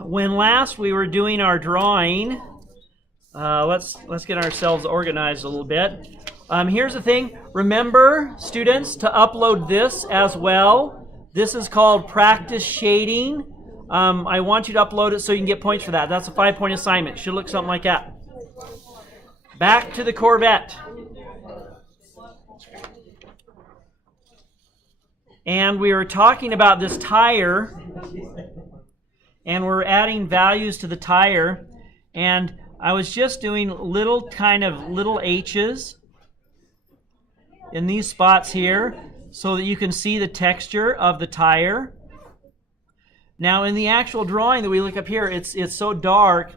when last we were doing our drawing, let's get ourselves organized a little bit. Here's the thing. Remember, students, to upload this as well. This is called practice shading. I want you to upload it so you can get points for that. That's a 5-point assignment. Should look something like that. Back to the Corvette. And we were talking about this tire, and we're adding values to the tire, and I was just doing little H's in these spots here so that you can see the texture of the tire. Now in the actual drawing that we look up here, it's so dark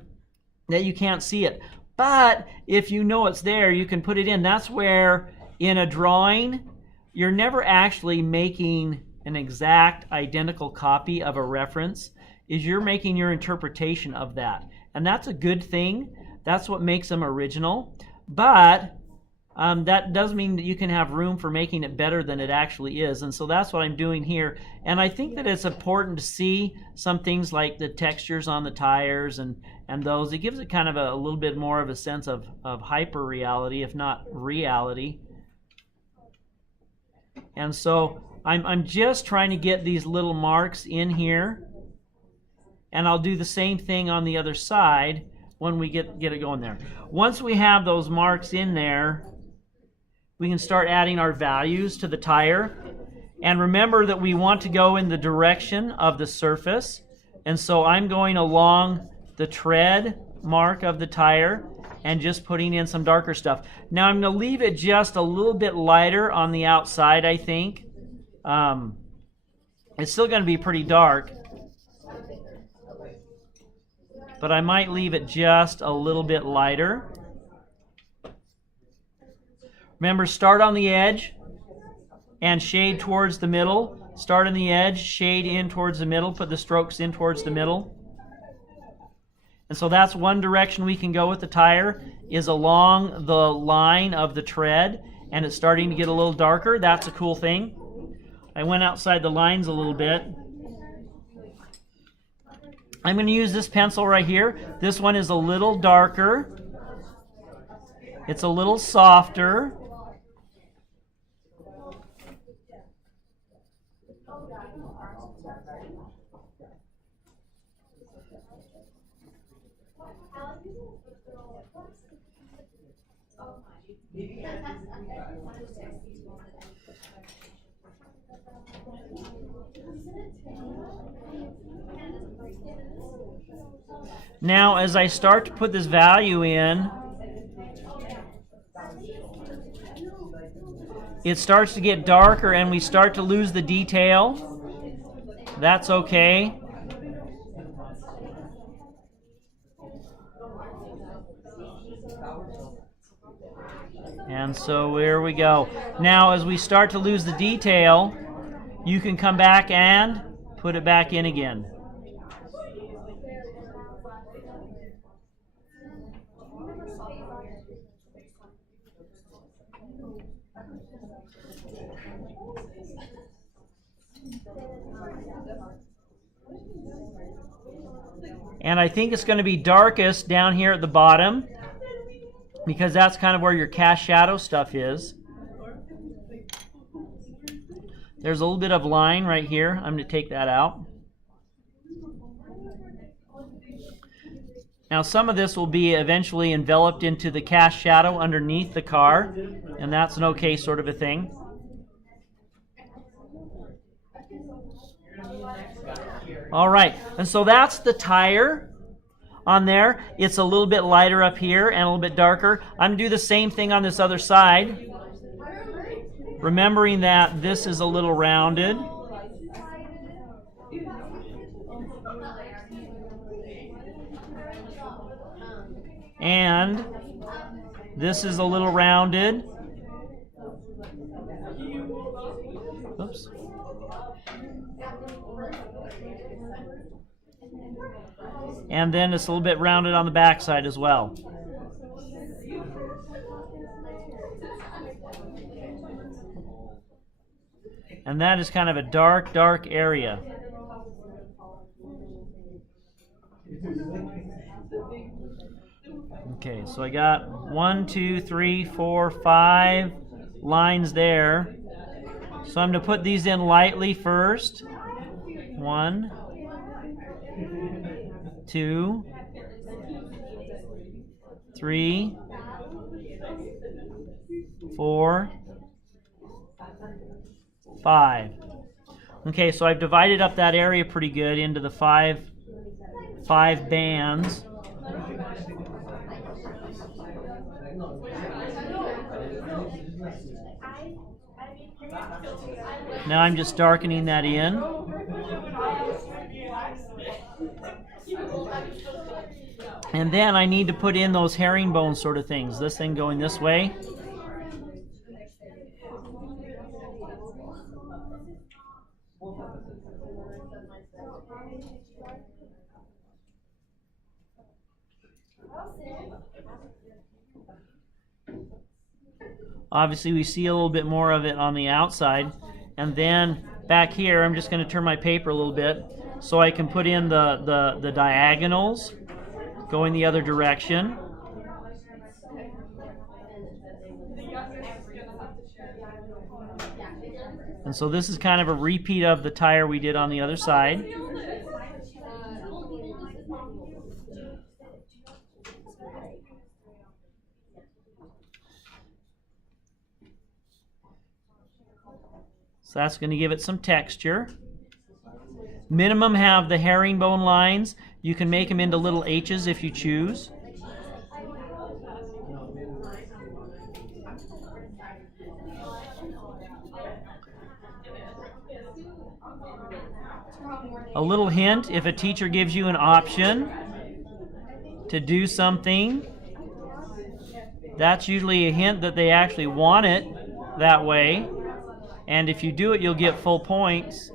that you can't see it. But if you know it's there, you can put it in. That's where in a drawing, you're never actually making an exact identical copy of a reference. You're making your interpretation of that. And that's a good thing. That's what makes them original. But that does mean that you can have room for making it better than it actually is. And so that's what I'm doing here. And I think that it's important to see some things like the textures on the tires and those. It gives it kind of a little bit more of a sense of hyper reality, if not reality. And so I'm just trying to get these little marks in here. And I'll do the same thing on the other side when we get it going there. Once we have those marks in there, we can start adding our values to the tire. And remember that we want to go in the direction of the surface. And so I'm going along the tread mark of the tire and just putting in some darker stuff. Now I'm going to leave it just a little bit lighter on the outside, I think. It's still going to be pretty dark, but I might leave it just a little bit lighter. Remember, start on the edge and shade towards the middle. Start on the edge, shade in towards the middle, put the strokes in towards the middle. And so that's one direction we can go with the tire, is along the line of the tread, and it's starting to get a little darker. That's a cool thing. I went outside the lines a little bit. I'm going to use this pencil right here. This one is a little darker. It's a little softer. Now, as I start to put this value in, it starts to get darker and we start to lose the detail. That's okay. And so here we go. Now, as we start to lose the detail, you can come back and put it back in again. And I think it's going to be darkest down here at the bottom, because that's kind of where your cast shadow stuff is. There's a little bit of line right here. I'm going to take that out. Now some of this will be eventually enveloped into the cast shadow underneath the car, and that's an okay sort of a thing. All right, and so that's the tire on there. It's a little bit lighter up here and a little bit darker. I'm going to do the same thing on this other side, remembering that this is a little rounded. And this is a little rounded. Oops. And then it's a little bit rounded on the back side as well. And that is kind of a dark, dark area. Okay, so I got 1, 2, 3, 4, 5 lines there. So I'm going to put these in lightly first. 1, 2, 3, 4, 5. Okay, so I've divided up that area pretty good into the five bands. Now I'm just darkening that in. And then I need to put in those herringbone sort of things. This thing going this way. Obviously we see a little bit more of it on the outside. And then back here I'm just going to turn my paper a little bit so I can put in the diagonals going the other direction. And so this is kind of a repeat of the tire we did on the other side. So that's going to give it some texture. Minimum have the herringbone lines. You can make them into little H's if you choose. A little hint, if a teacher gives you an option to do something, that's usually a hint that they actually want it that way. And if you do it, you'll get full points,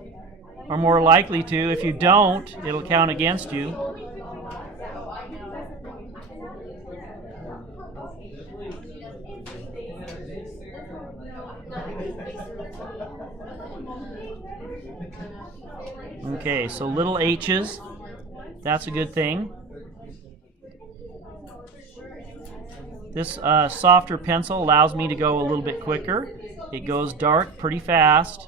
or more likely to. If you don't, it'll count against you. Okay, so little H's, that's a good thing. This softer pencil allows me to go a little bit quicker. It goes dark pretty fast.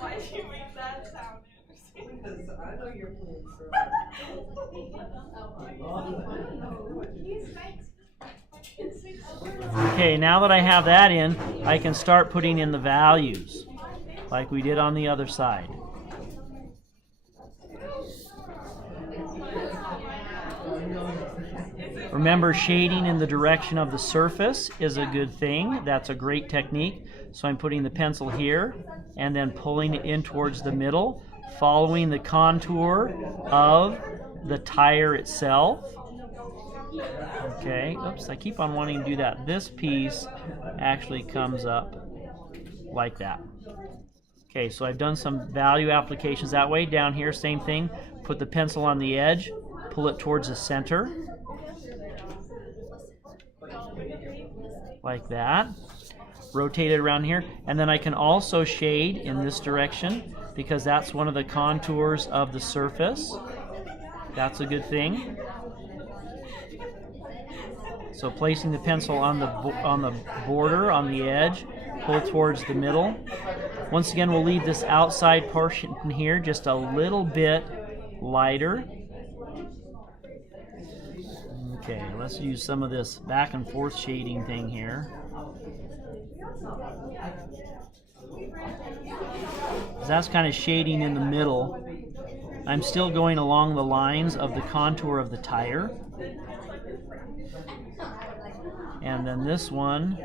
Why do you make that sound? Because I know you're playing Okay, now that I have that in, I can start putting in the values like we did on the other side. Remember, shading in the direction of the surface is a good thing. That's a great technique. So I'm putting the pencil here and then pulling it in towards the middle, following the contour of the tire itself. Okay, oops, I keep on wanting to do that. This piece actually comes up like that. Okay, so I've done some value applications that way. Down here, same thing. Put the pencil on the edge, pull it towards the center. Like that. Rotate it around here. And then I can also shade in this direction because that's one of the contours of the surface. That's a good thing. So placing the pencil on the border, on the edge, pull towards the middle. Once again, we'll leave this outside portion here just a little bit lighter. Okay, let's use some of this back and forth shading thing here. That's kind of shading in the middle. I'm still going along the lines of the contour of the tire. And then this one,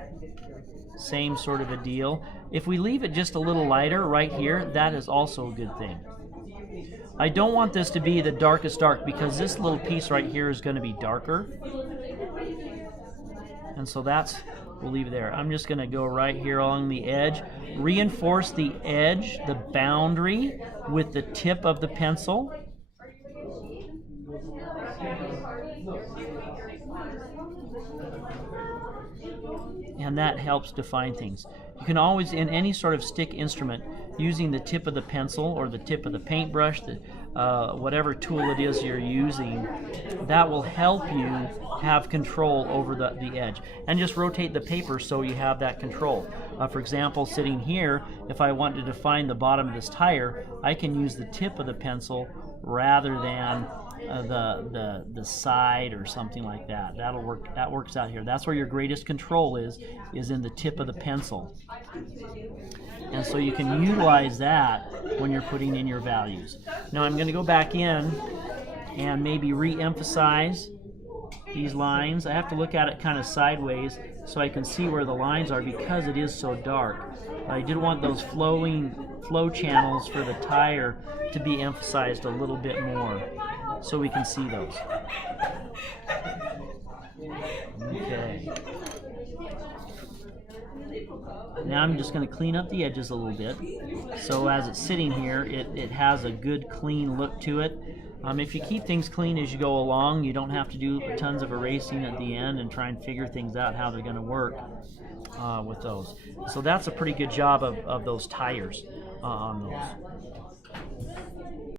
same sort of a deal. If we leave it just a little lighter right here, that is also a good thing. I don't want this to be the darkest dark because this little piece right here is going to be darker. And so we'll leave it there. I'm just going to go right here along the edge. Reinforce the edge, the boundary, with the tip of the pencil. And that helps define things. You can always, in any sort of stick instrument, using the tip of the pencil or the tip of the paintbrush, whatever tool it is you're using, that will help you have control over the edge. And just rotate the paper so you have that control. For example, sitting here, if I want to define the bottom of this tire, I can use the tip of the pencil rather than the side or something like that. That'll work. That works out here. That's where your greatest control is in the tip of the pencil. And so you can utilize that when you're putting in your values. Now I'm going to go back in and maybe re-emphasize these lines. I have to look at it kind of sideways so I can see where the lines are because it is so dark. I did want those flow channels for the tire to be emphasized a little bit more so we can see those. Okay. Now I'm just going to clean up the edges a little bit. So as it's sitting here, it has a good clean look to it. If you keep things clean as you go along, you don't have to do tons of erasing at the end and try and figure things out how they're going to work with those. So that's a pretty good job of those tires on those.